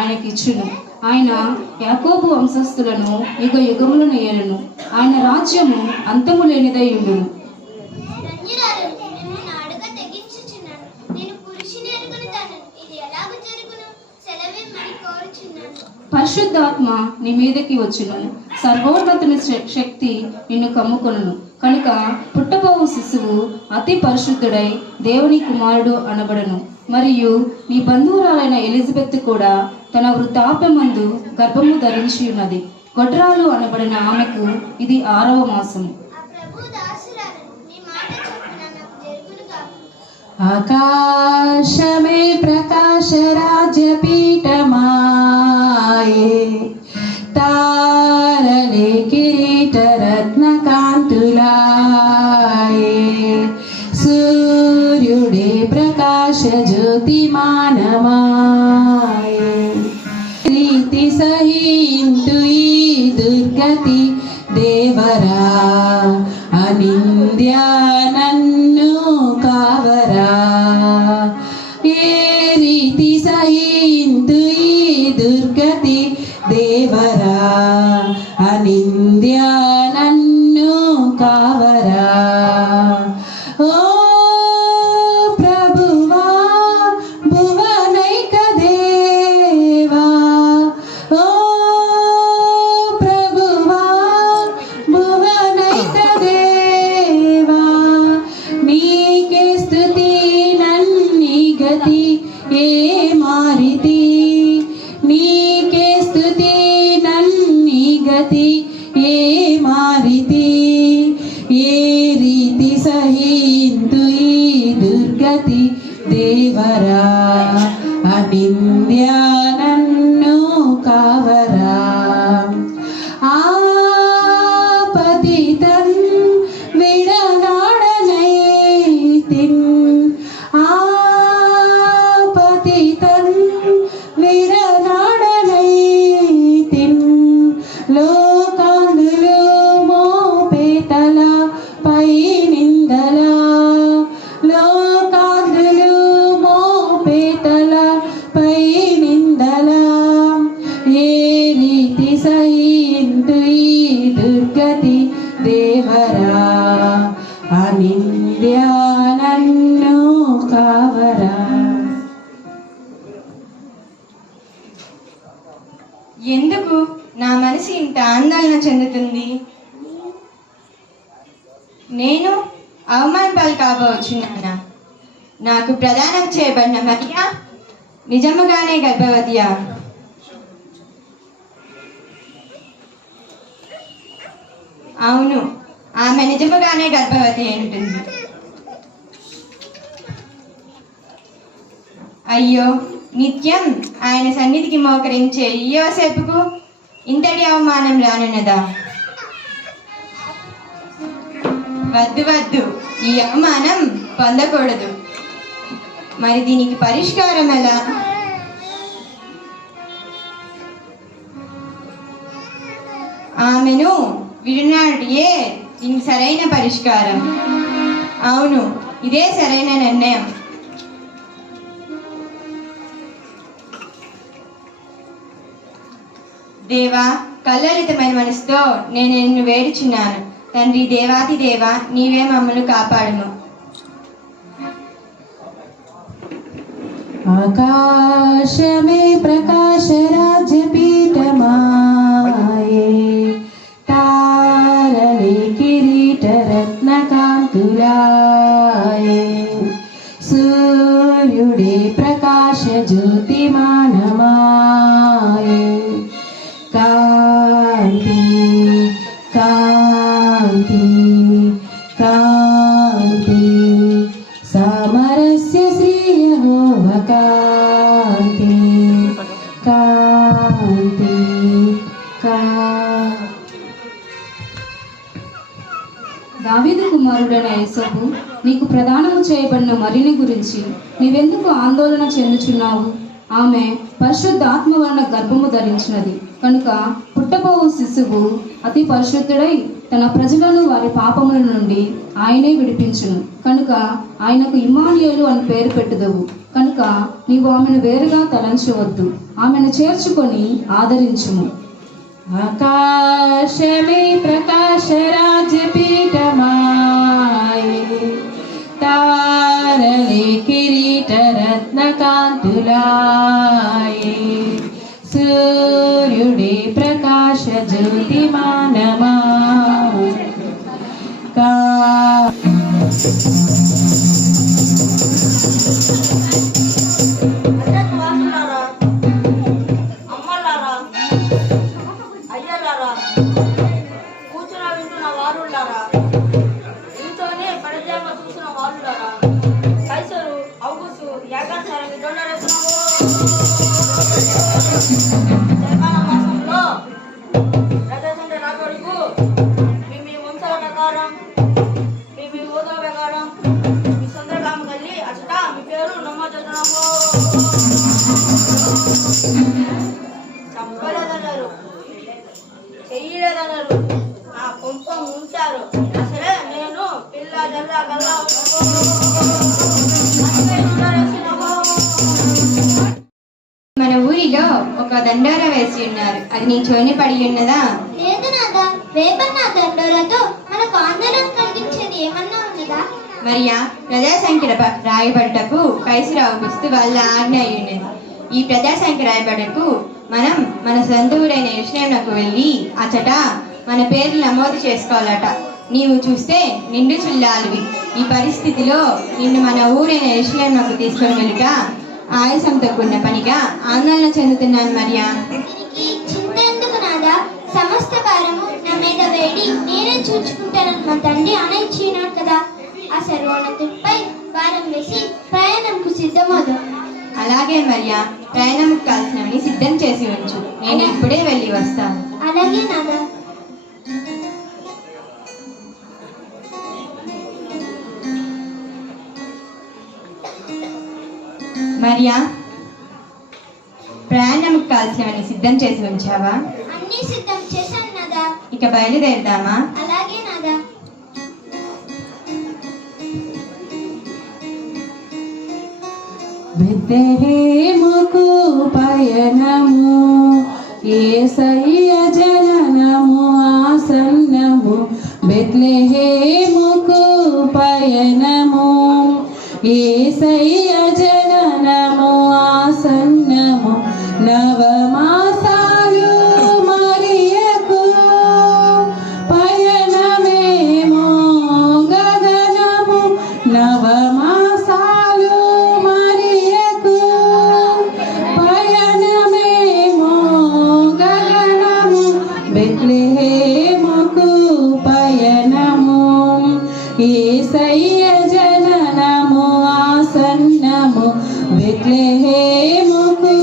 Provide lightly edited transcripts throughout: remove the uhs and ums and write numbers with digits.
ఆయనకిచ్చును. ఆయన యాకోబు వంశస్థులను యుగ యుగములను ఏలును. ఆయన రాజ్యము అంతము లేనిదై ఉండును. పరిశుద్ధాత్మ నీ మీదకి వచ్చును, సర్వోన్నతుని శక్తి నిన్ను కమ్ముకొనును. కనుక పుట్టబోవు శిశువు అతి పరిశుద్ధుడై దేవుని కుమారుడు అనబడను. మరియు నీ బంధువురాలైన ఎలిజబెత్ కూడా తన వృద్ధాప్యమందు గర్భము ధరించి ఉన్నది. గొడ్రాలు అనబడిన ఆమెకు ఇది 6వ మాసము. ఆకాశమే ప్రకాశ రాజ్యపీఠమాయే, తారలే కిరీట రత్నకాంతులాయే, సూర్యుడే ప్రకాశ జ్యోతిమానమాయే. ప్రీతి సహింతు ఈ దుర్గతి దేవరా, అనింద్య నన్ను కావరా. ఏ రీతి సహింతు ఈ దుర్గతి దేవరా, అనింద్య నన్ను కావరా. ఓ ప్రభువా భువనైక దేవా, ఓ ప్రభువా భువనైక దేవా, నీకే స్తుతి నన్ని గతి ఏ మారితి, నీకే స్తుతి నన్ని గతి ఏ మారితి. ఏ రీతి సహింతు ఈ దుర్గతి దేవరా, అనింద్య నన్ను కావరా. ఆపతితన్ విడనాడనైతిన్, ఆపతితన్ విడనాడనైతిన్. లోకాంగులు మోపేతల పై నిందల, లోకాంగులు మోపేతల పై నిందల. ఏ రీతి సహింతు ఈ దుర్గతి దేవరా, అనింద్య నన్ను కావరా. ఎందుకు నా మనసు ఇంత ఆందోళన చెందుతుంది? నేను అవమాన పాలు కాబోచున్నానా? నాకు ప్రదానం చేయబడిన మరియా నిజముగానే గర్భవతియా? అవును, ఆమె నిజముగానే గర్భవతి ఉంటుంది. అయ్యో, నిత్యం ఆయన సన్నిధికి మోకరించే ఈ యోసేపుకు ఇంతటి అవమానం రానున్నదా? వద్దు వద్దు, ఈ అవమానం పొందకూడదు. మరి దీనికి పరిష్కారం ఎలా? ఆమెను విడినాడియే దీనికి సరైన పరిష్కారం. అవును, ఇదే సరైన నిర్ణయం. దేవా, కల్లలితమైన మనసుతో నేను నిన్ను వేడుచున్నాను. తండ్రి దేవాతి దేవా, నీవే మమ్మల్ని కాపాడుము. ఆకాశమే ప్రకాశ రాజ్యపీఠమాయే, తారలే కిరీట రత్నకాంతులాయే, సూర్యుడే ప్రకాశ జ్యోతిమానమాయే. కాంతి కాంతి కాంతి సామరస్య శ్రీ యెహోవా కాంతి కాంతి దావీదు కుమారుడైన యేసోపు, నీకు ప్రదానము చేయబడిన మరిని గురించి నీవెందుకు ఆందోళన చెందుచున్నావు? ఆమె పరిశుద్ధాత్మ వలన గర్భము ధరించినది కనుక పుట్టబోవు శిశువు అతి పరిశుద్ధుడై తన ప్రజలను వారి పాపముల నుండి ఆయనే విడిపించును. కనుక ఆయనకు ఇమ్మానుయేలు అని పేరు పెట్టుదవు. కనుక నీవు ఆమెను వేరుగా తలంచవద్దు, ఆమెను చేర్చుకొని ఆదరించుము. ఆకాశమే ప్రకాశ రాజ్యపీఠమాయే, తారలే కిరీట రత్నకాంతులాయే, సూర్యుడే ప్రకాశ జ్యోతిమానమాయే. అమ్మలారా, అయ్యలారా, కూర్చున్న వింటున్న వారులారా, ఇంట్లోనే పరిచయం చూసిన వారులారా, కైసరు ఔగుసు యాగాచారాన్ని దొండరేస్తున్నాము. తెలంగాణ మాసంలో ప్రజాసంఘ రాబడుకు మీ వంశాల ప్రకారం మీ హోదా ప్రకారం మీ సొంతగ్రామం వెళ్ళి అచ్చట మీ పేరు నమోదు చేస్తున్నాము. చెప్పలేదన్నారు, చెయ్యలేదన్నారు, నా కొంప ఉంచారు. అసలే నేను పిల్ల జల్లా గల్లా మన ఊరిలో ఒక దండోర వేసి ఉన్నారు, అది నీ చెవిని పడి ఉన్నదా? లేదు నాదా, రేపన్న దండోరతో మనకు ఆందోళన కలిగించేది ఏమన్నా ఉన్నదా? మరియా, ప్రజాసంఖ్య రాయబడ్డకు కైసరు ఔగుస్తు వాళ్ళ ఆజ్ఞ అయి ఉన్నది. ఈ ప్రజాసంఖ్య రాయబడ్డకు మనం మన సొంత ఊరైన యెరూషలేమునకు వెళ్ళి అచ్చట మన పేర్లు నమోదు చేసుకోవాలట. నీవు చూస్తే నిండు చిల్లాలివి. ఈ పరిస్థితిలో నిన్ను మన ఊరైన యెరూషలేమునకు తీసుకొని వెళ్ళుట ఆయాసంతో కూడిన పనిగా ఆందోళన చెందుతున్నాను మరియా. దీనికి చింత ఎందుకు నాదా? సమస్త భారము నా మీద వేడి నేనే చూచుకుంటానని మా తండ్రి ఆనయించినాడు కదా. ఆ సర్వోన్నతుడిపై భారం వేసి ప్రయాణంకు సిద్ధమవుదాం. అలాగే మరియా, ప్రయాణంకు కాల్సినవని సిద్ధం చేసి ఉంచు, నేను ఇప్పుడే వెళ్ళి వస్తాను. అలాగే నాదా. మరియా, ప్రయాణంకు కాల్సినవని సిద్ధం చేసి ఉంచావా? అన్నీ సిద్ధం చేశాను నాదా. ఇక బయలుదేరదామా? అలాగే నాదా. బెత్లెహేముకు పయనము, యేసయ్య జననము ఆసన్నము. బెత్లెహేముకు పయనము, యేసయ్య జననము ఆసన్నము. నవమాసాలు మరియకు పయనమేమో గగనము. నవమాసాలు మరియకు పయనమేమో గగనము. బెత్లెహేముకు పయనము, యేసయ్య జననము ఆసన్నము. బెత్లెహేముకు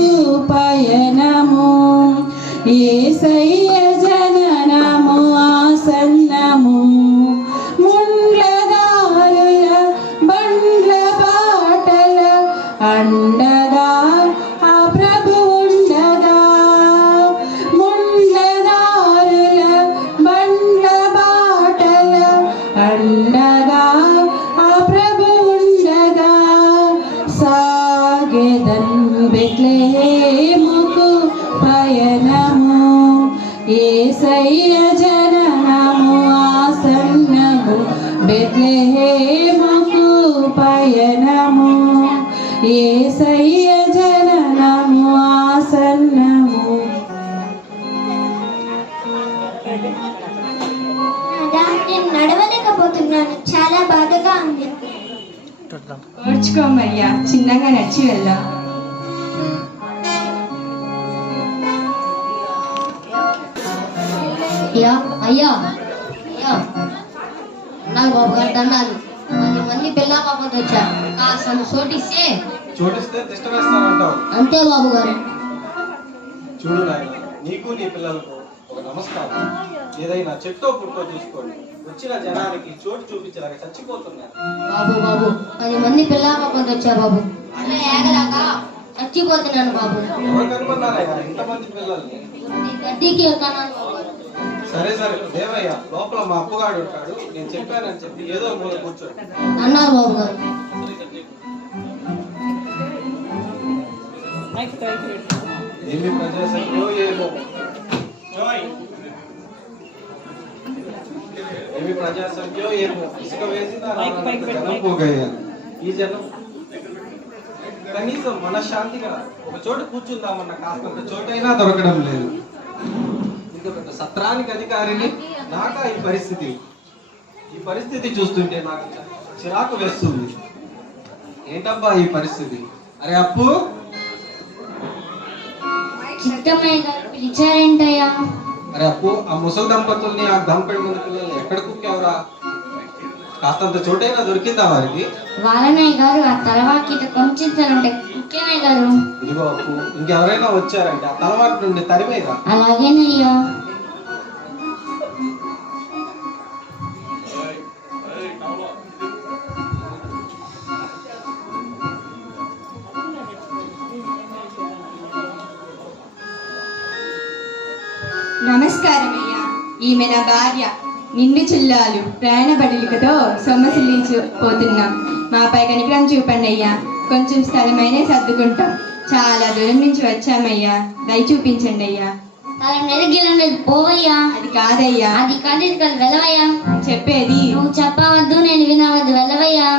పయనము, యేసయ్య జననము ఆసన్నము. ముండ్లదారుల బండ్ల బాటల అండగా ఆ ప్రభు ఉండగా. ముండ్లదారుల బండ్ల బాటల అండగా ఆ ప్రభు ఉండగా. సాగెదన్ బెత్లెహేముకు పయనము, యేసయ్య జననము ఆసన్నము. బెత్లెహేముకు పయనము, యేసయ్య జననము ఆసన్నము. నాదా, నేను నడవలేకపోతున్నాను, చాలా బాధగా ఉంది. ఓర్చుకో మరియా, చిన్నగా నడిచి వెళ్దాం. అయ్యా అయ్యా అయ్యా నాకు బాబు గారు దండాలు. 10 మంది పిల్ల పాపతో వచ్చా, కాస్త చోటిస్తే తిష్ట వేస్తానంటావు. అంతే బాబు గారు. చూడు నాయన, నీకు నీ పిల్లలకు ఒక నమస్కారం. ఏదైనా చెట్టో పుట్టో చూసుకోండి. వచ్చిన జనానికి చోటు చూపించలేక చచ్చిపోతున్నారు. బాబు బాబు 10 మంది పిల్ల పాపతో వచ్చా బాబు, అలా ఏగలేక చచ్చిపోతున్నాను బాబు. ఎవరు కనుక్కున్నారయ్యా ఇంతమంది పిల్లల్ని? ఈ గడ్డికి కన్నాను బాబు గారు. సరే సరే దేవయ్య, లోపల మా అప్పుగాడు ఉంటాడు. నేను చెప్పానని చెప్పి ఏదో మూల కూర్చోండి. అన్నారు బాబు గారు. ఏమి ప్రజాసంఖ్యో ఏమో, ఏమి ప్రజాసంఖ్యో ఏమో, ఇసుక వేసి జనం పోగయ్యారు. ఈ జనం కనీసం మనశ్శాంతిగా ఒక చోట కూర్చుందామన్న కాస్తంత చోటైనా దొరకడం లేదు. ఇంత పెద్ద సత్రానికి అధికారిని నాకా ఈ పరిస్థితి. ఈ పరిస్థితి చూస్తుంటే నాకు చిరాకు వేస్తుంది. ఏంటబ్బా ఈ పరిస్థితి? అరే అప్పు, చిత్తమయ్య గారు పిలిచారేంటయ్యా? అరే అప్పు, ఆ ముసలి దంపతుల్ని, ఆ దంపటి మంది పిల్లల్ని ఎక్కడ కుక్కావురా? కాస్తంత చోటైనా దొరికిందా వారికి? వాళ్ళనయ్య గారు ఆ తలవాకిట కొంచెం ఉంటే ముఖ్యమయ్య గారు. ఇదిగో అప్పు, ఇంకెవరైనా వచ్చారంటే ఆ తలవాటి నుండి తరిమేగా. అలాగేనయ్యా. నమస్కారం అయ్యా. ఈమె నా భార్య. నిండు చిల్లాలు ప్రయాణ బడులతో సొమ్మసిల్లించిపోతున్నాం. మాపై కనికరం చూపండి అయ్యా. కొంచెం స్థలమైనా సర్దుకుంటాం. చాలా దూరం నుంచి వచ్చామయ్యా. దయ చూపించండి అయ్యా. తల నెరగిలేదు పోవయ్యా. అది కాదయ్యా. అది కాదు ఇది కాదు, వెళ్ళవయ్యా. చెప్పేది నువ్వు చెప్పవద్దు, నేను వినవద్దు, వెళ్ళవయ్యా.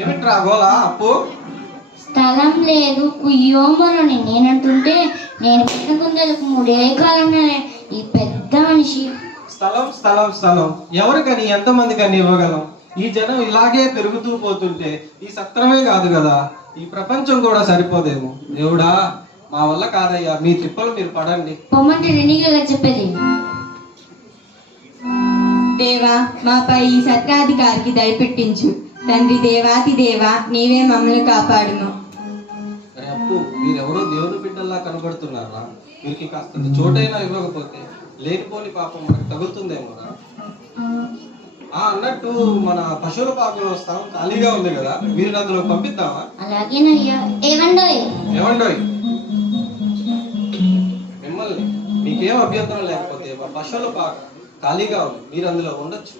ఏమిట్రా గోలా అప్పు? స్థలం లేదు కుయ్యోమని నేనంటుంటే నేను పెట్ట గుంజలకు 3 ఏకాలనే ఈ పెద్ద మనిషి. స్థలం స్థలం స్థలం ఎవరికని, ఎంతమంది కని ఇవ్వగలం? ఈ జనం ఇలాగే పెరుగుతూ పోతుంటే ఈ సత్రమే కాదు కదా, ఈ ప్రపంచం కూడా సరిపోదేమో. దేవుడా, మా వల్ల కాదయ్యా, మీ తిప్పలు మీరు పడండి. పొమ్మంటే రెనీగా చెప్పేది. దేవా, మాపై ఈ సత్రాధికారికి దయపెట్టించు. తండ్రి దేవాతి దేవా, నీవే మమ్మల్ని కాపాడుము. అరే అప్పు, మీరెవరో దేవుని బిడ్డల్లా కనబడుతున్నారా? వీరికి కాస్త చోటైనా ఇవ్వకపోతే లేనిపోని పాపం మనకు తగులుతుందేమోరా. అన్నట్టు మన పశువుల పాకలో స్థలం ఖాళీగా ఉంది కదా, మీరు అందులో పంపిద్దామా? అలాగేనయ్యా. ఏవండోయ్ ఏమండోయ్, మిమ్మల్ని మీకేం అభ్యంతరం లేకపోతే మా పశువుల పాక ఖాళీగా ఉంది, మీరు అందులో ఉండొచ్చు.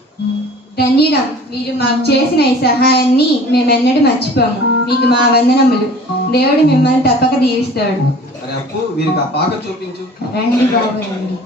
ధన్యుడం, మీరు మాకు చేసిన ఈ సహాయాన్ని మేమెన్నడూ మర్చిపోము. మీకు మా వందనములు. దేవుడు మిమ్మల్ని తప్పక దీవిస్తాడు. అరే అప్పు, వీరికి ఆ పాక చూపించు. రండి బాబు రండి.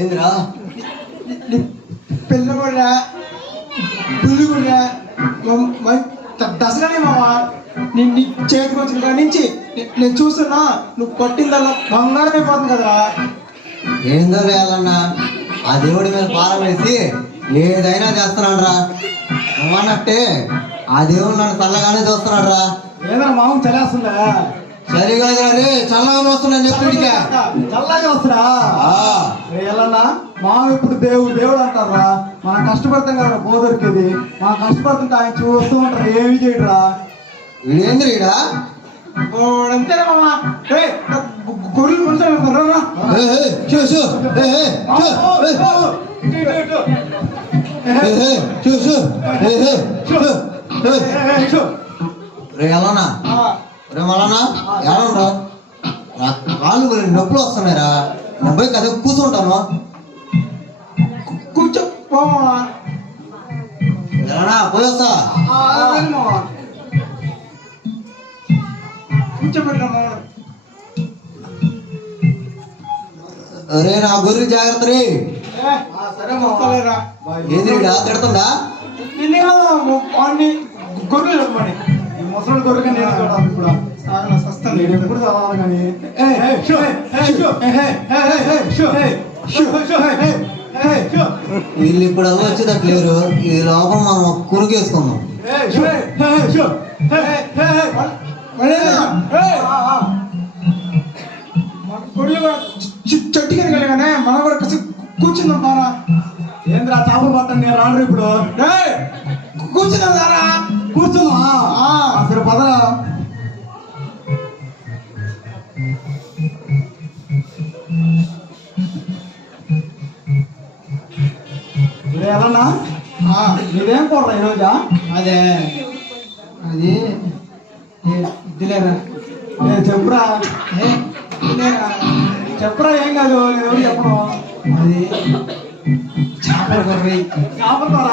ఏంద్రా పిల్ల కూడా పుల్లి కూడా దసరానే మావా. నీ చేతికి వచ్చిన కాడి నుంచి నేను చూస్తున్నా, నువ్వు పట్టిందల్లా బంగారం అయిపోతుంది కదరా. ఏందో వేయాలన్నా, ఆ దేవుడి మీద భారం వేసి ఏదైనా చేస్తున్నాడు రా. నువ్వన్నట్టే ఆ దేవుడు నన్ను చల్లగానే చూస్తున్నాడు రా. ఏదైనా మామూలు చలేస్తుందా? సరిగా రే, చల్లగానే వస్తున్నాను చెప్పిడికా. చల్లగా వస్తురా ఏలన్నా. మామ ఇప్పుడు దేవుడు అంటారా. మనం కష్టపడతాం కదా పో దొరికేది. మనం కష్టపడుతుంటే ఆయన చూస్తూ ఉంటారు, ఏమి చేయడురా. వీడేంద్ర ఈడా అంతేనా మామ? గొర్రెలు కొంచెం రే అలనా, రే మలనా, ఏడరా నా కాళ్ళు కొన్ని నొప్పులు వస్తున్నాయిరా. నేను పోయి కదా కూర్చుంటాను. కూర్చో పోమా. ఎలానా పోయి వస్తా. కూర్చోబెట్టా. రే నా గొర్రె జాగ్రత్త రే. సరే మొక్కలేరా. ఏంద్రీడా తిడుతుందా? గొర్రెలు చెప్పమని ఈ ముసలి గొర్రెగా నేర్చుకోవడం ఇప్పుడు సస్తాను. నేను ఎప్పుడు చదవాలి కానీ వీళ్ళు ఇప్పుడు అవి వచ్చేటట్లేరు. ఈ లోపం మనం కురుకేసుకుందాం. చెట్టు కింద కలిగానే మనం కూడా కసి కూర్చుందాం బారా. ఏంద్రా చేపలు పట్టండి, నేను రాను ఇప్పుడు. కూర్చుందాం దారా, కూర్చుందా. అసలు పదరా. ఎలానా మీరేం కూర ఈరోజా? అదే అది ఇదిలేరా చెప్పురా ఇదిలేరా చెప్పురా, ఏం కాదు, నేను ఎవరు చెప్పను. అది చేపల కర్రీ. చేపల కూర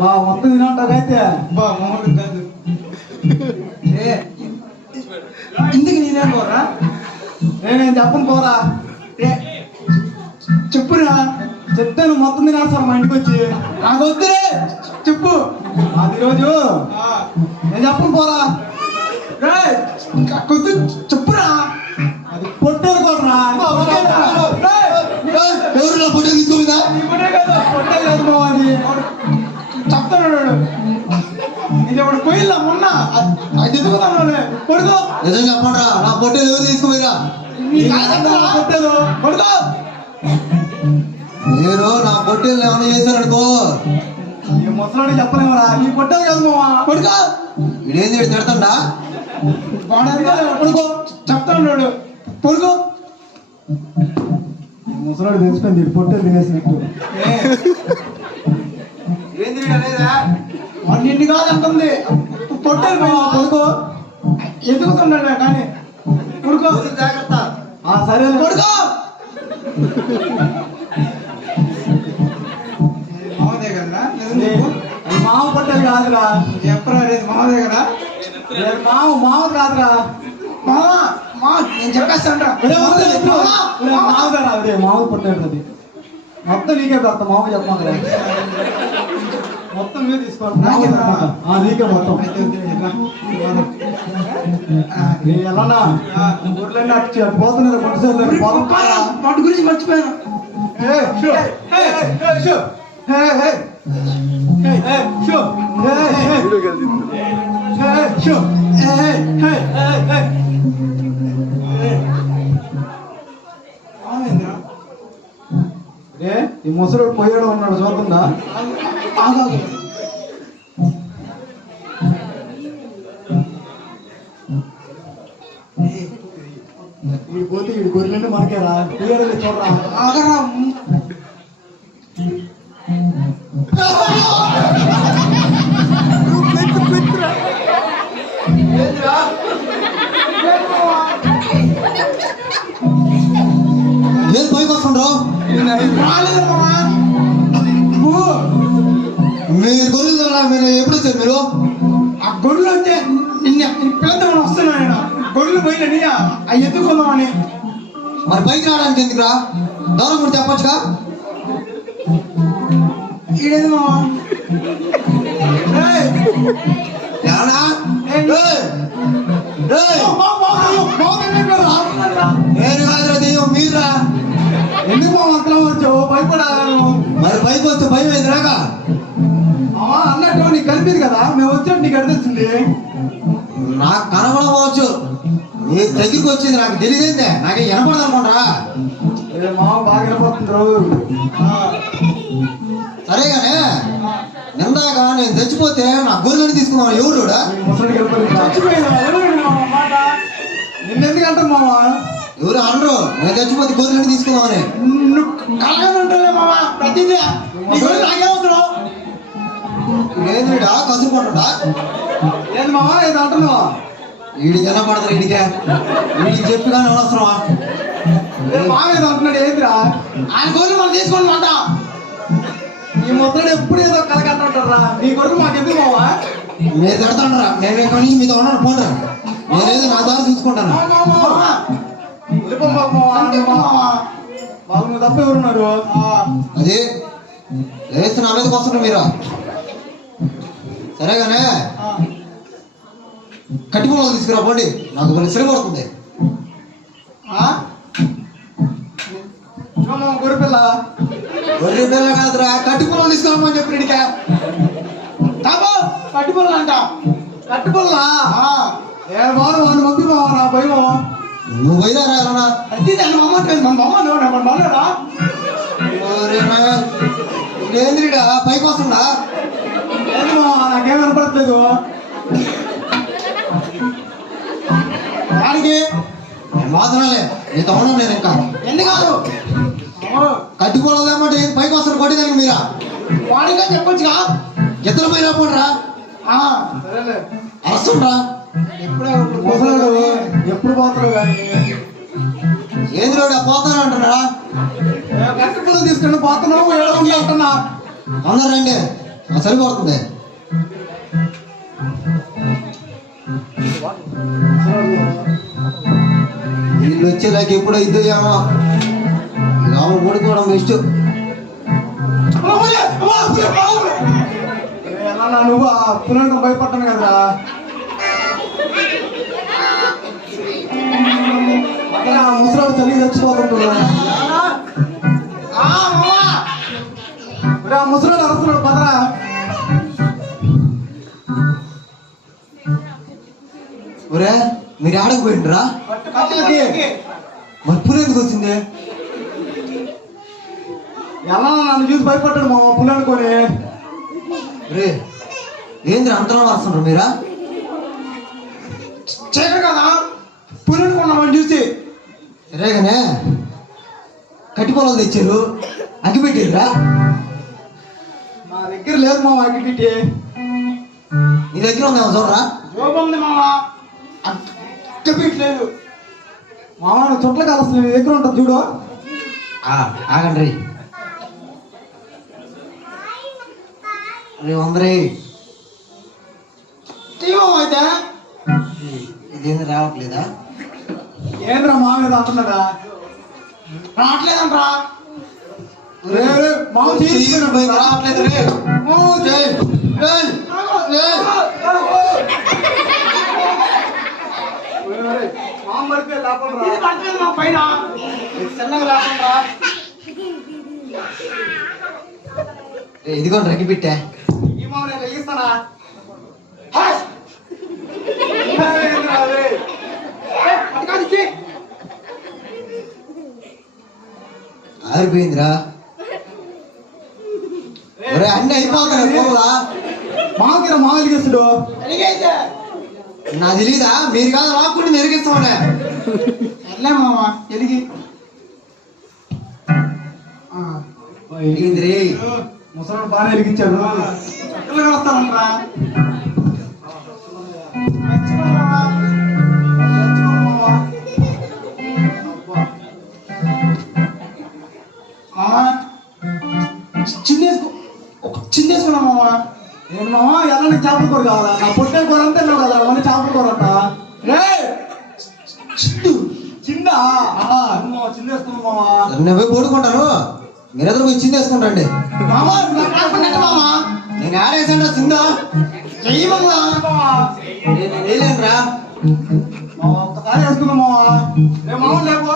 బా మొత్తం తినంటాకైతే. బా మామూలు కాదు. ఇందుకు నేనేం కోరా? నేనేం చెప్పను పోరా. చెప్పురా. చెప్తే నువ్వు మొత్తం తినేస్తావు మా ఇంటికి వచ్చి. నాకు వద్దులే, చెప్పు. అది రోజు నేను చెప్పను పోరా. కొద్ది చెప్పురా. అది పొట్టేరు కొడరా. ఎవరు ఫోటో తీసుకోలేదా? పొట్టేరు లేదు బావ, అది చెప్తాడు ఇది ఒకటి పోయిల్లా మొన్న అది ఎదుగుతాను కొడుకో. నిజం చెప్పండి, నా పొట్టేలు ఎవరు తీసుకోలేదా? పొట్టేరు కొడుకో. మీరు నా పొట్టేలు ఏమైనా చేశారనుకో, ఈ ముసలాడు చెప్పలేమరా, నీ పొట్టేరు కాదు మావా. కొడుకో ఇదేంది తిడతాడా? కొడుకో చెప్తాడు కొడుకో. ముసలాడు తెలిసిపోయింది, పొట్టేరు తినేసినట్టు. నిన్ను కాదు అంటుంది, పొట్టేలు కొడుకో ఎదుగుతున్నాడు కానీ కొడుకో జాగ్రత్త. సరే కొడుకో. మామదే కదా అది మావ పొట్టేరు కాదురా. ఎప్పుడు మామదే కదా. మావ కాదురా. మామా మా నేను చెప్పేస్తాను. మావగారా అదే మావ పొట్టేరు. అది మొత్తం నీకే పెడతా, మావ చెప్పమాకరా. మొత్తం మీద తీసుకోండి. నీకే మొత్తం. ఎలానా ఊర్లన్నీ అటు పోతున్నారు వాటి గురించి మర్చిపోయాను. ఈ ముసడు పోయాడు ఉన్నాడు, చూస్తుందా? వీడు పోతే వీడు గొర్రెలన్నీ మనకేరా. పోయాడు చూడరా. ఆగరా. ఏం పైకి వస్తుండ్రు? మీరు గొర్రెలు మీరు ఎప్పుడు వచ్చారు? మీరు ఆ గొడ్లు వచ్చే నిన్న పిల్లలు వస్తున్నాను. గొడ్లు పోయినని అవి ఎత్తుకుందామని. మరి పైకి రావడానికి ఎందుకురా? దూరం కూడా చెప్పొచ్చుగా. ఈడేది మావా. ఏమన్నా? నేను కాదురా దెయ్యం, మీరురా. ఎందుకు మా అంతలో వచ్చావు? భయపడాలను. మరి పైకి వస్తే భయం అయింది రాక. అన్నట్టు నీకు కలిపేది కదా, మేము వచ్చాడు నీకు అర్థించింది. నాకు కనబడవచ్చు, నీ దగ్గరికి వచ్చింది నాకు తెలియదేందే, నాకే వినపడదు అనుకుంటారా? మామ బాగా వినపడుతుండ్రు. సరేగానే నిందాక నేను చచ్చిపోతే నా గొర్రెలను తీసుకున్నాను. ఎవరు ముసలికి నిన్నెందుకు అంటారు మామ? ఎవరు అనరు, నేను చచ్చిపోతే గొర్రెలను తీసుకున్నామని. కలగనుంటుందే మావా ప్రతిదీ. నాకేమవుతున్నావు? ఇదేంద్రీడా కసుకుంటా? ఏంది మామ ఏది అంటున్నావా? వీడికి వినపడతారు, వీడికి చెప్పి కానీ అవసరమా? మామ ఏదో అంటున్నాడు. ఏందిరా? ఆయన గొర్రెలు మనం తీసుకోండి మాట. ఈ ముద్దడు ఎప్పుడు ఏదో కలగంటారా? నీ కొడుకు మాకెందుకు మావా? మీరు తిడతాడరా, నేను ఇక్కడి నుంచి మీతో ఉన్నాను, పోండి. నేనేదో నా దారి చూసుకుంటాను. వాళ్ళు తప్ప ఎవరున్నారు? అది లేస్తే నా మీదకి వస్తున్నారు మీరు. సరేగానే కట్టి పొలం తీసుకురా, పోండి. నాకు కొన్ని సరిపడుతుంది. గొర్రె పిల్ల గొర్రె పిల్ల కాదురా, కట్టి పొలం తీసుకురామని చెప్పి ఇడికా. కట్టి పొలం అంట. కట్టుకోల్లా ఏ బాను వాడిని పంపి మావా, నా భయం. నువ్వు పోయిదారా ఎలా? అది దాని అమ్మ మన బొమ్మ మన బొమ్మరా. ఏంద్రీడా పైకి వస్తుందా? ఏంది మావా, నాకేం వినపడట్లేదు. దానికి మాత్రలే నీతో ఉన్నాను నేను ఇంకా. ఎందుకు కాదు కట్టి పొలం లేమంటే పైకి వస్తారు కొట్టేదానికి మీరా? వాడిగా చెప్పొచ్చుగా. ఇద్దరు పోయినా పోండిరా. సరేలే. వస్తుండ్రా. ముసలాడు ఎప్పుడు పోతారు కానీ ఏంద్రోడా పోతానంటారా? గట్టి పుల్ల తీసుకుని పోతున్నావు ఏడవకుండా అంటున్నా. అందరు రండి, సరిపడుతుంది. వీళ్ళు వచ్చేలాగా ఎప్పుడు ఇద్దామో రాము పడుకోవడం బెస్ట్. ఎలా నువ్వు ఆ పుల్లంటే భయపడ్డాను కదరా. ముసలాడు చలి చచ్చిపోతుంటున్నా. ముసలాడు అరుస్తున్నాడు పదరా. ఒరే మీరు ఆడకు పోయిండ్రా? మరి పులి ఎందుకు వచ్చింది? ఎలా నన్ను చూసి భయపడ్డాడు మా పుల్లి అనుకోని. రే ఏంద్ర అంతరం వస్తుండ్రు మీరా? చేయరు కదా పుల్లి అనుకున్నామని చూసి. రేగానే కట్టి పొలాలు తెచ్చారు, అగ్గి పెట్టారురా? నా దగ్గర లేదు మా అగ్గిపెట్టి. నీ దగ్గర ఉందేమో చూడరా. జోబంది మామ అగ్గిపెట్టలేదు. మామ నువ్వు చుట్ల కలసి నీ దగ్గర ఉంటుంది చూడు. ఆగండి రే వందరే. అయితే ఇదేంది రావట్లేదా? ఏంద్రా మా మీద అంటున్నారా? రావట్లేదంట్రా. మామ రావట్లేదు రే. మామ మరిపోయి లేకుండా పైన చిన్నగా లేకుండా. ఇదిగోండి అగ్గి పెట్టా. ఈ మామ నేను వెలిగిస్తానా? ఆరిపోయిందిరా. ఒరే అన్నీ అయిపోతున్నాయి పోలా. మామకి మామ వెలిగిస్తాడు. నా తెలీదా? మీరు కాదు రాకుండా నెరిగిస్తామనే. వెళ్ళే మామ వెలిగి. వెలిగింది రే. ముసలాడు బాగా వెలిగించాడు. ఎక్కడ వస్తానంట్రా? చిందేసుకున్నా మామ. నేను మామ ఎలాంటి చేపల కూర కావాలా? నా పొట్టే కూర అంతా తిన్నావు కదా, అవన్నీ చేపల కూర అంట. రే చిందా చిందేసుకున్నా మామ. నేను పోయి పడుకుంటాను, మీరెద్దరు పోయి చిందేసుకుంటండి. మామ మామ నేను ఆడేసండి చిందా నేను వేయలేనురా. ఒక్కసారి వేసుకున్నా మామ. రే మామ లేవు.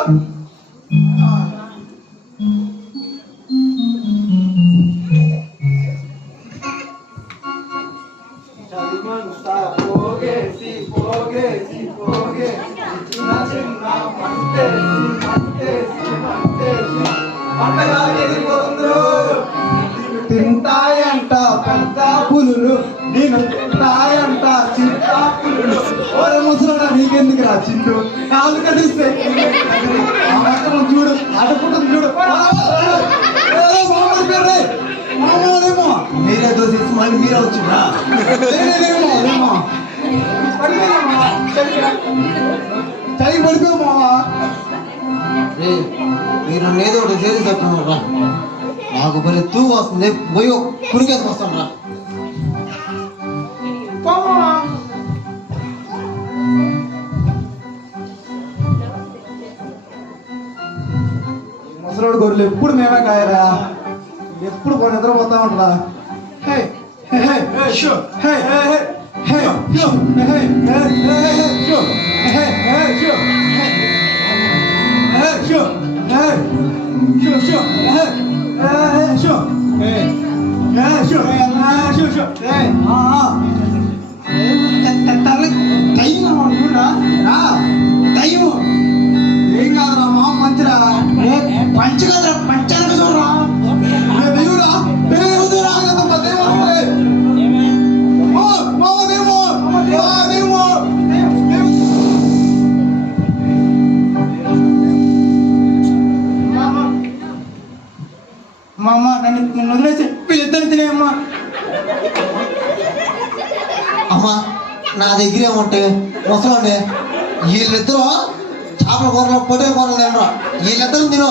పోగేసి పోగేసి పోగే చిన్న చిన్న తింటాయంట పెద్ద పులులు, నేను తింటాయంట చిన్న పులులు. ఓరే ముసలాడా నీకెందుకురా చిందు? కాళ్ళు కదిస్తే చూడు అడుపుంటుంది చూడు. మామూలేమో మీరే దోసేసి మళ్ళీ మీరే వచ్చిండ్రా. చలి పడిపోయావు మావా. మీరు ఏదో ఒకటి చేసి చెప్తున్నారా? నాకు మరి తూ వస్తుంది, పోయి కురికేసి వస్తాను రా. ముసలోడు గొర్రెలు ఎప్పుడు మేమే కాయరా, ఎప్పుడు నిద్రపోతా ఉంటారా. ఏం కాదురా మామ మంచిరా. పంచి కదరా, పంచాక చూడరా. దేవురా దేవురా మామ నన్ను వదిలేసి వీళ్ళిద్దరు తినేయమ్మా. అమ్మా నా దగ్గర ఏమంటే ముసలండి వీళ్ళిద్దరూ చేపల కూరలో పొట్టేల కూరలు తినరా, వీళ్ళిద్దరు తిను.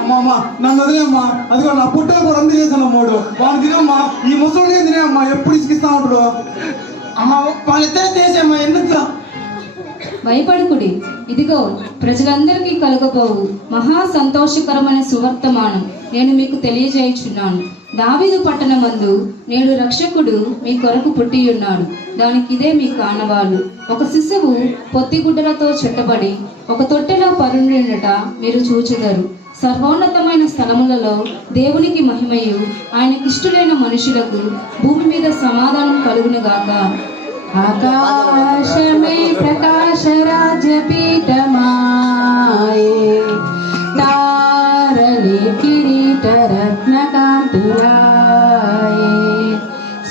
అమ్మా నన్ను వదిలేమ్మా, అదిగో నా పుట్టలు కూడా అందరూ చేశాను అమ్మోడు, వాడు తినమ్మా, ఈ ముసలినే తినేమ్మా, ఎప్పుడు ఇసుకిస్తా ఉంటాడు. అమ్మ వాళ్ళిద్దరే తినేసేమ్మా, ఎందుకు? భయపడుకుడి, ఇదిగో ప్రజలందరికీ కలుగబోవు మహా సంతోషకరమైన సువర్తమానం నేను మీకు తెలియజేయుచున్నాను. దావీదు పట్టణమందు నేడు రక్షకుడు మీ కొరకు పుట్టియున్నాడు. దానికి ఇదే మీ కానవాలు. ఒక శిశువు పొత్తిగుడ్డలతో చుట్టబడి ఒక తొట్టెలో పరుండినట మీరు చూచెదరు. సర్వోన్నతమైన స్థలములలో దేవునికి మహిమయు ఆయనకిష్టులైన మనుషులకు భూమి మీద సమాధానం కలుగునుగాక. ఆకాశమే ప్రకాశ రాజపీఠమాయే, తారలే కిరీట రత్నకాంతులాయే,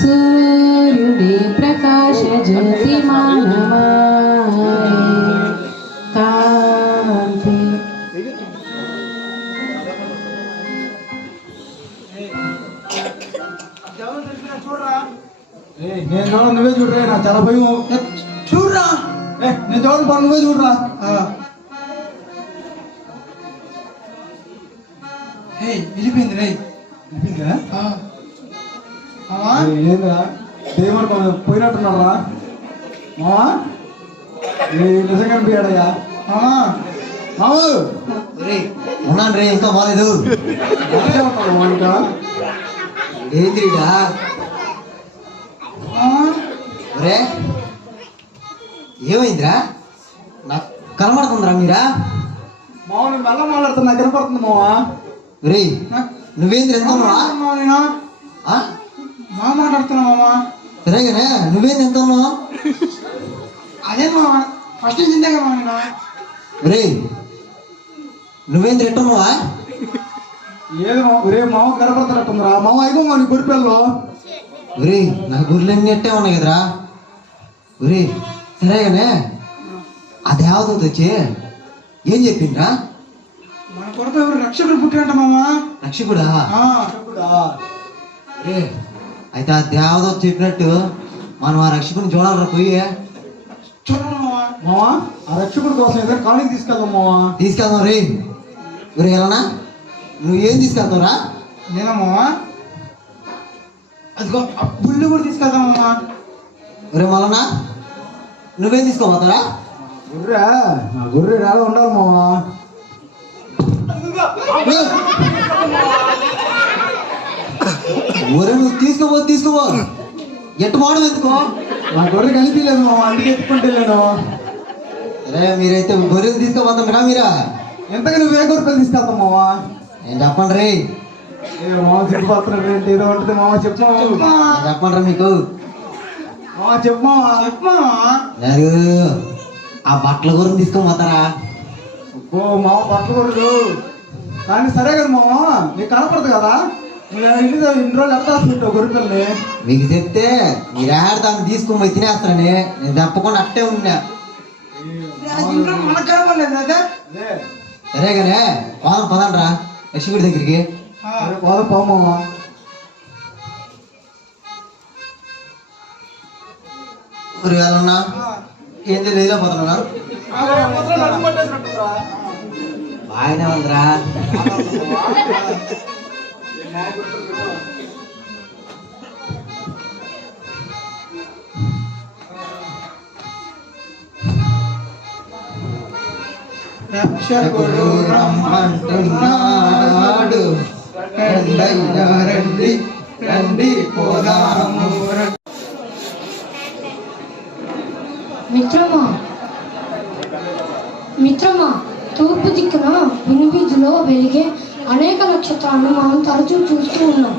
సూర్యుడే ప్రకాశ జ్యోతిమానమాయే, కాంతి. నేను చూడ నువ్వే చూడరా, నాకు చాలా భయం. చూడరా. నేను చూడను పా, నువ్వే చూడరా. వెళ్ళిపోయింది రే. ఏంద్రా దేవుడు పోయినట్టున్నారా మావా? నిజంగా అనిపించాడయ్యా మావు. ఉన్నాను రే, ఇంకా బాగాలేదు. ఇంకా ఏంద్రీడా రే, ఏమైందిరా? నాకు కనబడుతుందిరా మీరా? మావ నువ్వు మెల్ల మాట్లాడుతున్నా, నాకు కనపడుతుంది మావా. రే నువ్వేంద్ర ఎంత ఉన్నావా? మా మాట్లాడుతున్నా మామా. సరేగానే నువ్వేంద్ర ఎంత ఉన్నావా? అదే మామా, ఫస్ట్ చింతగా మామా. రే నువ్వేంద్ర ఎట్టున్నావా? ఏది రే మావ కనపడుతున్నట్టుందిరా మావ. అయిపో మా నీ గుడిపిల్లలు. ఒరే నా గుర్రెలన్నీ ఎట్టే ఉన్నాయి కదరా. ఒరే సరేగానే ఆ దేవదూత వచ్చి ఏం చెప్పిండ్రా? మన కొరకు ఎవరు రక్షకుడు పుట్టినట్ట మామా. రక్షకుడా? రే అయితే ఆ దేవదూత చెప్పినట్టు మనం ఆ రక్షకుని చూడాలరా పోయి. చూడండి మామా. మావా ఆ రక్షకుడి కోసం ఏదైనా కాణికి తీసుకెళ్దాం మావా. తీసుకెళ్దాం రే. ఒరే ఎలానా నువ్వేం తీసుకెళ్తావురా? నేనా మామా? అదిగో ఆ బుల్లి కూడా తీసుకెళ్తాం మామా. ఒరే మళ్ళనా నువ్వేం తీసుకోపోతారా? గుర్రె నా గుర్రె ఏడ ఉండాలి మావా. ఒరే నువ్వు తీసుకోపో ఎట్టు పోవడం ఎందుకో? నా గొర్రె కనిపించలేదు మావా, అందుకే ఎత్తుకుంటే వెళ్ళాను. అరే మీరైతే గొర్రెలు తీసుకోపోతారా మీరా? ఎంతగా నువ్వు ఏ గొర్రెలు తీసుకెళ్తాం మావా? నేను చెప్పండి రే. ఏ మావ చెప్పిపోతున్నాడు ఏంటి? ఏదో ఉంటుంది మావా, చెప్పు మావా. నేను చెప్పండి రా మీకు. మావా చెప్పు మావా. చెప్పు మామా. ఆ బట్టల గురించి తీసుకోపోతారా? ఓ మావ పట్టకూడదు కానీ సరే కదా మావా, నీకు కనపడదు కదా. నువ్వు ఇన్ని రోజులు ఎంత వస్తుంటావు గొర్రెపిల్లని? మీకు చెప్తే మీరు దాన్ని తీసుకొని పోయి తినేస్తారని నేను చెప్పకుండా అట్టే ఉన్నా. ఇంట్లో మనకు కనపడలేదు అదే. సరేగానే పోదాం పదండ్రా లక్ష్మీడి దగ్గరికి. పోదాం పో మావా. ఊరు వెళ్ళన్నా ఏంది లేకపోతున్నా? బాగానే ఉందిరా. రక్షకుడు రమ్మంటున్నాడు, రండయ్యా రండి రండి పోదాము. మిత్రమా తూర్పు దిక్కున వినువీధిలో వెలిగే అనేక నక్షత్రాలను మనం తరచూ చూస్తూ ఉన్నాం.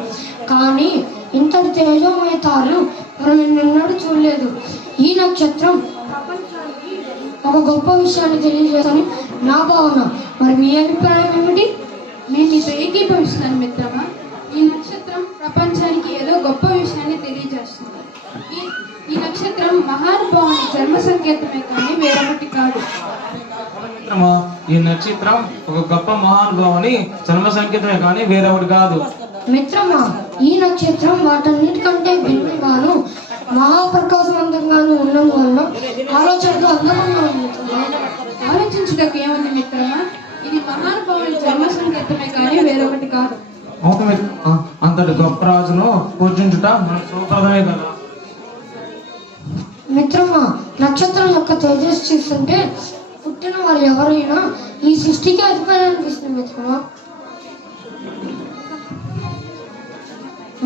కానీ ఇంతటి తేజోమయ తారను మనం నిన్నడు చూడలేదు. ఈ నక్షత్రం ప్రపంచానికి ఒక గొప్ప విషయాన్ని తెలియజేయాలని నా భావన. మరి మీ అభిప్రాయం ఏమిటి? నేను నీతో ఏకీభవిస్తున్నాను మిత్రమా. ఈ నక్షత్రం ప్రపంచానికి ఏదో గొప్ప విషయాన్ని తెలియజేస్తుంది. ఈ నక్షత్రం మహానుభావుని జన్మ సంకేతమే కానీ వేరొకటి కాదు. ఈ నక్షత్రం ఒక గొప్ప మహానుభావుని జన్మ సంకేతమే కానీ వేరొకటి కాదు. మిత్రమా, ఈ నక్షత్రం వాటన్నిటికంటే భిన్నంగాను మహాప్రకాశవంతంగాను ఉన్నందువలన ఆలోచనకు అందకంగా ఉంది మిత్రమా. ఆలోచించుటకు ఏముంది మిత్రమా? ఇది మహానుభావుని జన్మ సంకేతమే కానీ వేరొకటి కాదు. అంతటి గొప్ప రాజును పూజించుట మన సూత్రమే కదా. మిత్రమా, నక్షత్రం యొక్క తేజస్సు చూస్తుంటే పుట్టిన వారు ఎవరైనా ఈ సృష్టికి అధిపతి అనిపిస్తుంది మిత్రమా.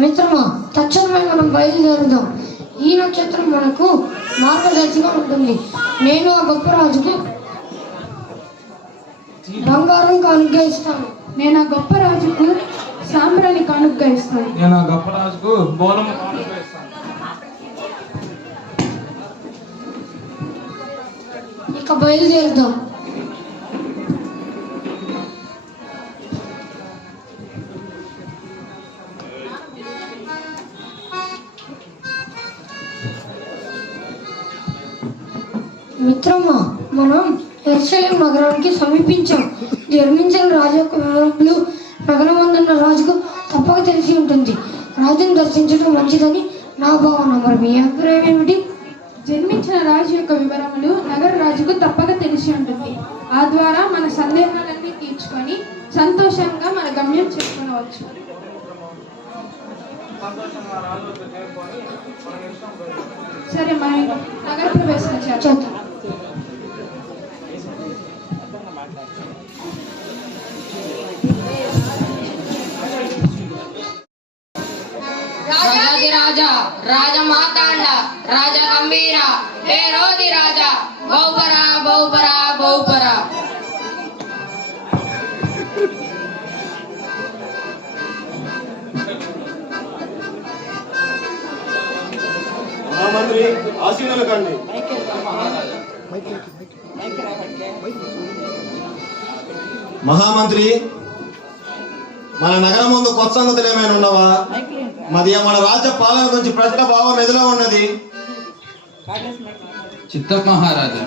మిత్రమా, తక్షణమే మనం బయలుదేరుదాం. ఈ నక్షత్రం మనకు మార్గదర్శిగా ఉంటుంది. నేను ఆ గొప్ప రాజుకు బంగారం కానుక ఇస్తాను. నేను ఆ గొప్ప రాజుకు సాంబ్రాణి కానుకగా ఇస్తాను. నేను ఆ గొప్ప రాజుకు బోలము కానుక ఇస్తాను. ఇక బయలుదేరుదాం. మిత్రమా, మనం యెరూషలేము నగరానికి సమీపించాం. జన్మించిన రాజు యొక్క వివరములు నగరం అందున్న రాజుకు తప్పక తెలిసి ఉంటుంది. రాజును దర్శించడం మంచిదని నా భావన. మరి మీ అభిప్రాయం ఏమిటి? జన్మించిన రాజు యొక్క వివరములు నగర రాజుకు తప్పక తెలిసి ఉంటుంది. ఆ ద్వారా మన సందేహాలన్నీ తీర్చుకొని సంతోషంగా మన గమ్యం చేసుకునవచ్చు. సరే, మరి నగర ప్రవేశం చేద్దాం. రాజాది రాజా, రాజ మాతాండ, రాజ గంభీర, హేరోది రాజా, బహుపరా బహుపరా బహుపరా. మహామంత్రి ఆశీనులు కండి. మహామంత్రి, మన నగరం ముందు కొత్త సంగతులు ఏమైనా ఉన్నవా? మన రాజ్య పాలన గురించి ప్రజల భావం ఎదులో ఉన్నది. చిత్తప్ మహారాజా,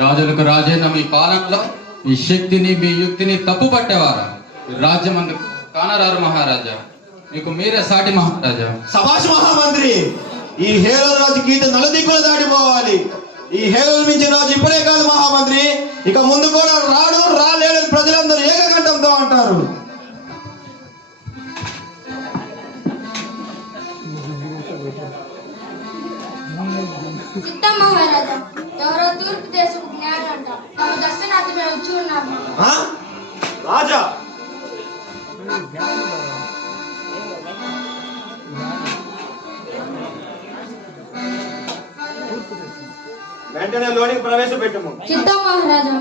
రాజులకు రాజైన మీ పాలనలో మీ శక్తిని మీ యుక్తిని తప్పు పట్టేవారా? రాజ్యం అందుకు కానరారు మహారాజా. మీకు మీరే సాటి మహారాజా. సభాష్ మహామంత్రి, ఈ హేళన రాజు గీత నలుదిక్కులు దాటిపోవాలి. ఈ హేళన మించిన రాజు ఇప్పుడే కాదు మహామంత్రి, ఇక ముందు కూడా రాడు రాలేడు ప్రజలందరూ ఏకకంఠంతో అంటారు. చిత్తం మహారాజా, ఎవరో తూర్పు దేశపు జ్ఞాని అంట. తమ దర్శనార్థమే వచ్చి ఉన్నారు. రాజా, వెంటనే లోనికి ప్రవేశపెట్టము. చిత్తం మహారాజా.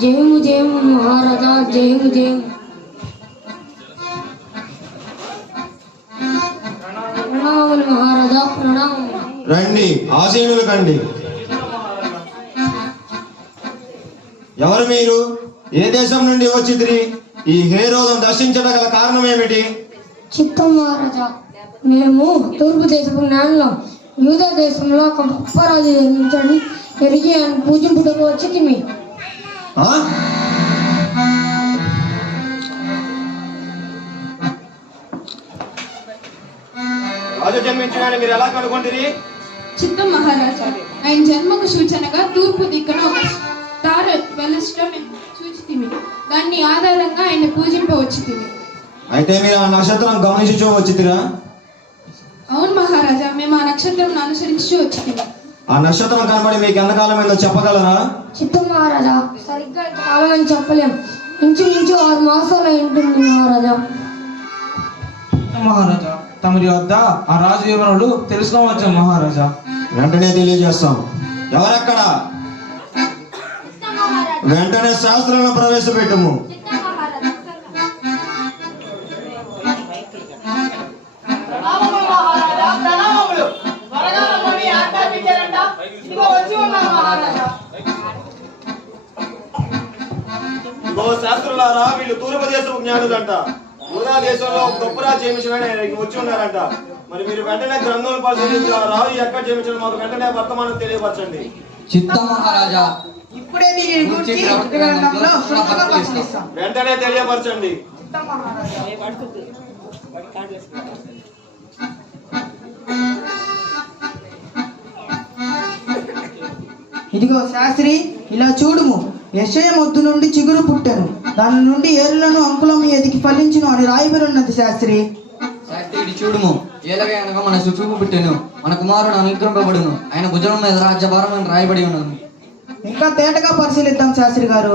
జయము జయము మహారాజా, జయము జయము. ప్రణామములు మహారాజా, ప్రణామములు. రండి, ఆసీనులు కండి. ఎవరు మీరు? ఏ దేశం నుండి వచ్చితిరి? ఈ హేరోదును దర్శించడం గల కారణం ఏమిటి? చిత్తం మహారాజా, మేము తూర్పు దేశపు జ్ఞానులం. యూదా దేశంలో ఒక గొప్ప రాజు జన్మించని ఎరిగి ఆయన పూజింపుటకు వచ్చి తిమి. రాజు జన్మించడానికి మీరు ఎలా కనుగొంటిరి? చిత్తం మహారాజా, ఆయన జన్మకు సూచనగా తూర్పు దిక్కున ఒక స్టార్ వెలుస్తూ చూచితిమి. దాన్ని ఆధారంగా ఆయన పూజింపవచ్చితిమి. అయితే మీరు ఆ నక్షత్రం గమనించి వచ్చితిరా? అవును మహారాజా, మేము ఆ నక్షత్రం అనుసరించి వచ్చితిమి. ఆ నక్షత్రం కనబడి మీకు ఎంతకాలం ఏందో చెప్పగలరా? చిత్తం మహారాజా, సరిగ్గా కాలం అని చెప్పలేం. ఇంచుమించు 6 మాసాలు ఉంటుంది మహారాజా. మహారాజా, తమరి వద్ద ఆ రాజు వివరాలు తెలుసుకోవచ్చు మహారాజా. వెంటనే తెలియజేస్తాం. ఎవరెక్కడ? వెంటనే శాస్త్రాలను ప్రవేశపెట్టము. ప్రణామములు. త్వరగా రమ్మని ఆజ్ఞాపించారంట. ఇదిగో ఓ శాస్త్రులారా, వీళ్ళు తూర్పు దేశపు జ్ఞానులంట. యూదా దేశంలో గొప్ప రాజు జన్మించడానికి వచ్చి ఉన్నారంట. మరి మీరు వెంటనే గ్రంథం పరిశీలించి ఆ రాజు ఎక్కడ జన్మించడం మాకు వెంటనే వర్తమానం తెలియపరచండి. చిత్తం మహారాజా. ఇప్పుడే దీని గురించి గ్రంథంలో క్లుప్తంగా పరిశీలిస్తాం. వెంటనే తెలియపరచండి. ఇదిగో శాస్త్రి, ఇలా చూడుము. యెషయా మొద్దు నుండి చిగురు పుట్టెను, దాని నుండి ఏరులను అంకులము ఎదికి ఫలించును అని రాయబడి ఉన్నది శాస్త్రి. శాస్త్రి ఇది చూడుము. ఏలగా అనగా మన శిశువు పుట్టెను, మన కుమారుడు అనుగ్రహింపబడును, ఆయన భుజం మీద రాజ్యభారం అని రాయబడి ఉన్నది. ఇంకా తేటగా పరిశీలిద్దాం శాస్త్రి గారు.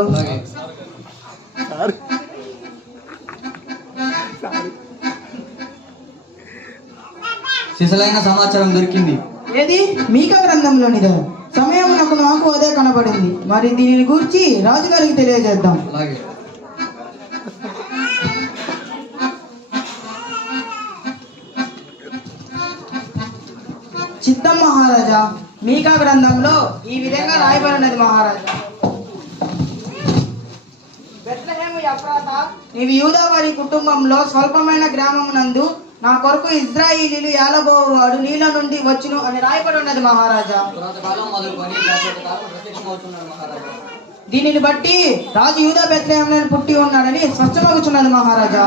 శిశులైన సమాచారం దొరికింది. ఏది? మీకా గ్రంథంలోనిదే. సమయం నాకు అదే కనబడింది. మరి దీనిని గురించి రాజుగారికి తెలియజేద్దాం. అలాగే. చిత్తం మహారాజా, మీకా గ్రంథంలో ఈ విధంగా రాయబడినది మహారాజా. బెత్లెహేము ఎఫ్రాతా, నీవు యూదా వారి కుటుంబంలో స్వల్పమైన గ్రామమునందు నా కొరకు ఇజ్రాయిలీలు ఏలబోవాడు నీళ్ళ నుండి వచ్చును అని రాయబడి ఉన్నది మహారాజా. దీనిని బట్టి రాజు యూదా బెత్లెహేములో పుట్టి ఉన్నాడని స్పష్టమవుతున్నది మహారాజా.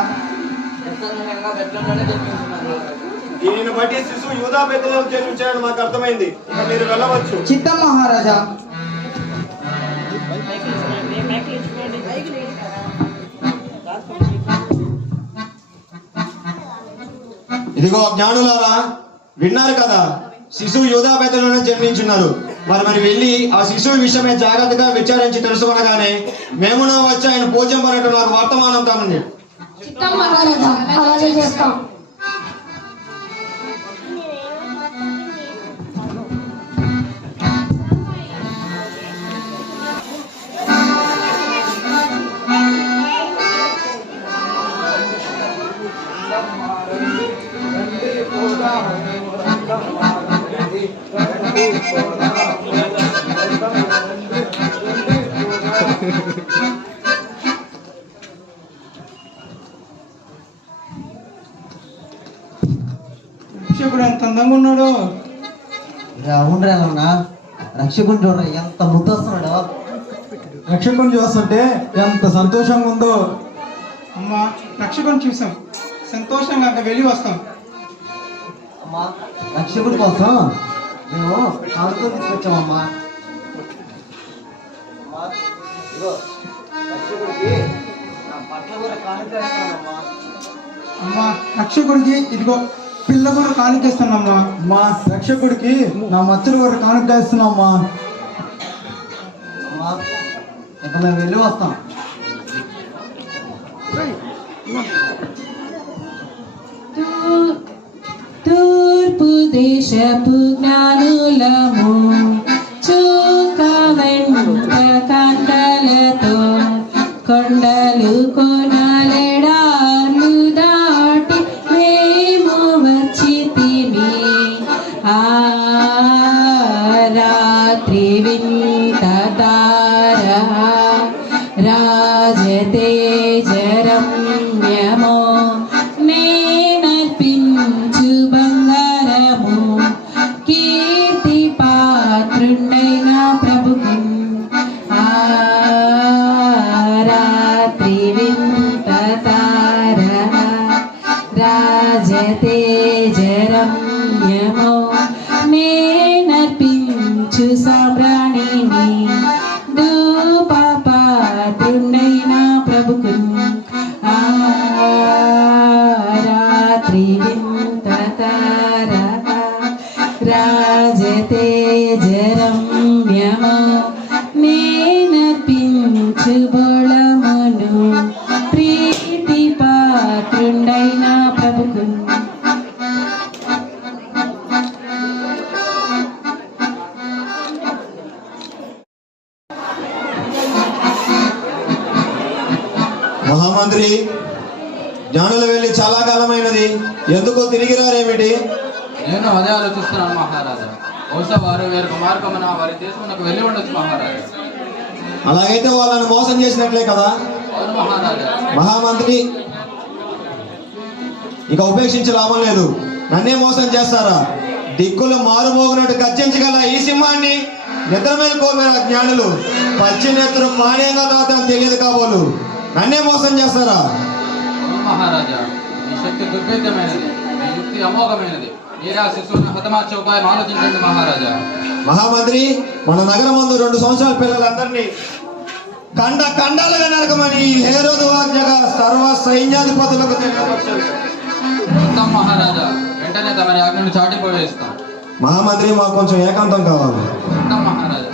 దీనిని బట్టి శిశువు యూదా బెత్లెహేములో జన్మించాడని మాకు అర్థమైంది. ఇక మీరు వెళ్ళవచ్చు. చిత్తం మహారాజా. ఇదిగో జ్ఞానులారా, విన్నారు కదా, శిశువు యూదా బెత్లెహేములో జన్మించున్నారు. మరి వెళ్ళి ఆ శిశువు విషయమే జాగ్రత్తగా విచారించి తెలుసుకొనగానే మేమునో వచ్చి ఆయన పూజ్యం పడటం నాకు వర్తమానం తమ్ముంది. రక్షకుడు ఎంత అందంగా ఉన్నాడు. అవునరా, రక్షకుడు చూడరా ఎంత ముద్దు వస్తున్నాడో. రక్షకుని చూస్తుంటే ఎంత సంతోషంగా ఉందో. అమ్మా, రక్షకుని చూసాం, సంతోషంగా అక్కడ వెళ్ళి వస్తాం. అమ్మా, రక్షకుడి కోసం మేము కానుకలు తీసుకొచ్చామమ్మా. అమ్మా, రక్షకుడికి ఇదిగో పిల్ల కూడా కానుకేస్తున్నామ్మా. మా రక్షకుడికి నా మచ్చలు కూడా కానుకేస్తున్నామ్మా. ఇక మేము వెళ్ళి వస్తాం. తూర్పు దేశపు జ్ఞానులము చూక వెంట కండలతో కొండలు కొనలెడార్లు దాటి మేము వచ్చితిమి. ఆ రాత్రి వింత తార రాజతేజరమ్యమో నేనర్పించు బంగారము కీర్తి పాత్రుండైన ప్రభుకు. ఆ రాత్రి వింత తార రాజతేజరమ్యమో నేనర్పించు సామ్రాణిని ధూప పాత్రుండైన ప్రభుకు. ఆ రాత్రి వింత తార రాజతేజరమ్యమో నేనర్పించు బోళమును ప్రీతి పాత్రుండైన ప్రభుకు. మహామంత్రి, జ్ఞానులు వెళ్ళి చాలా కాలమైనది, ఎందుకో తిరిగి రారేమిటి? నేను అదే ఆలోచిస్తున్నాను మహారాజా. బహుశా వారు వేరొక మార్గమున వారి దేశమునకు వెళ్ళి ఉండొచ్చు మహారాజా. అలాగైతే వాళ్ళని మోసం చేసినట్లే కదా అవును మహారాజా. మహామంత్రి, ఇక ఉపేక్షించే లాభం లేదు. నన్నే మోసం చేస్తారా? దిక్కులు మారుమోగినట్టు గర్జించగల ఈ సింహాన్ని నిద్ర మేల్కోగల జ్ఞానులు పచ్చి నెత్తురు పానీయంగా తాగుతామని తెలియదు కాబోలు నన్నే మోసం చేస్తారా? అవును మహారాజా, మీ శక్తి దుర్భేద్యమైనది, మీ యుక్తి అమోఘమైనది. మీరే ఆ శిశువుని హతమార్చే ఉపాయం ఆలోచించండి మహారాజా. మహామంత్రి, మన నగరం ముందు 2 సంవత్సరాల పిల్లలందరినీ ఖండాలుగా నరకమని హేరోదు ఆజ్ఞగా సర్వ సైన్యాధిపతులకు తెలియపరచారు. ఉత్తమ మహారాజా, వెంటనే తమరి ఆజ్ఞను చాటిపోయేస్తాం. మహామంత్రి, మాకు కొంచెం ఏకాంతం కావాలి. ఉత్తమ మహారాజా.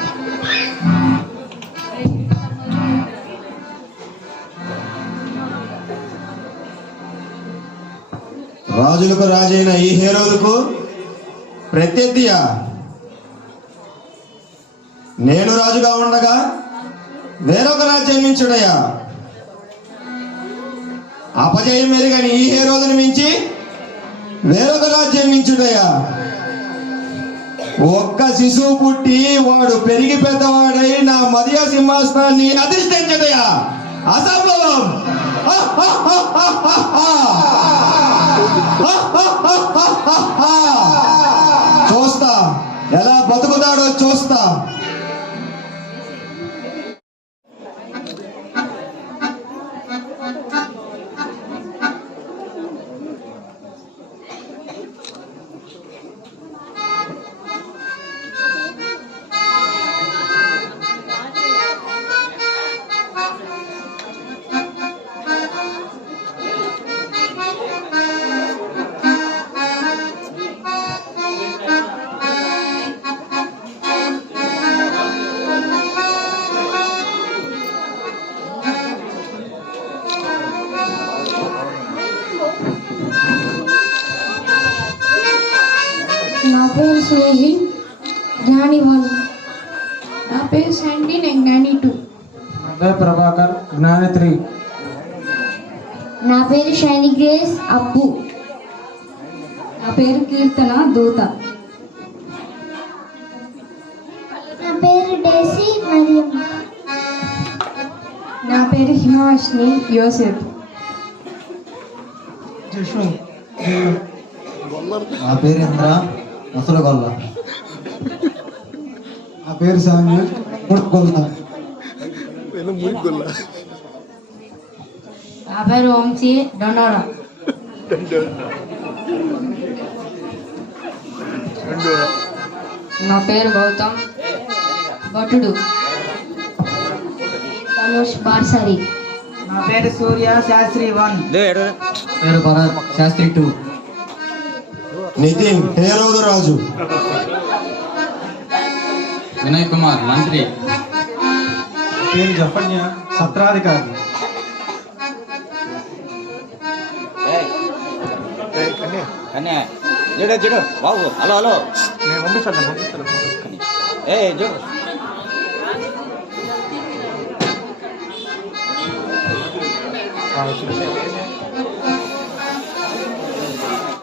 రాజులకు రాజైన ఈ హేరోదుకు ప్రత్యర్థియా? నేను రాజుగా ఉండగా వేరొక రాజ్యం మించుడయా? అపజయం మెరుగని ఈ హేరోదుని మించి వేరొక రాజ్యం మించుడయా? ఒక్క శిశువు పుట్టి వాడు పెరిగి పెద్దవాడై నా మధ్య సింహాసనాన్ని అధిష్ఠించదయా? అసంభవం. చూస్తా, ఎలా బతుకుతాడో చూస్తా. నా పేరు స్నేహి, జ్ఞాని 1. నా పేరు శాండీ, నేను జ్ఞాని 2. నా పేరు ప్రభాకర్, జ్ఞాని 3. నా పేరు షైని గ్రేస్, అప్పు. నా పేరు కీర్తన, దూత. నా పేరు డేసీ, మరియం. నా పేరు హిమవాష్ని, యోసేపు. నా పేరు ఇంద్ర, ముసలగొల్ల. నా పేరు సామ్య, ముడుకొల్ల. నా పేరు వంశీ, డొనోరా. నా పేరు గౌతమ్, భటుడు. ధనుష్, బార్సరి. నా పేరు సూర్య, శాస్త్రి 1. పేరు భరత్, శాస్త్రి 2. నితిన్, హేరోదు రాజు. వినయ్ కుమార్, మంత్రి. పేరు జఫన్య, సత్రాధికారి. చూడు బాబు, హలో హలో, నేను పంపిస్తాను. చూడు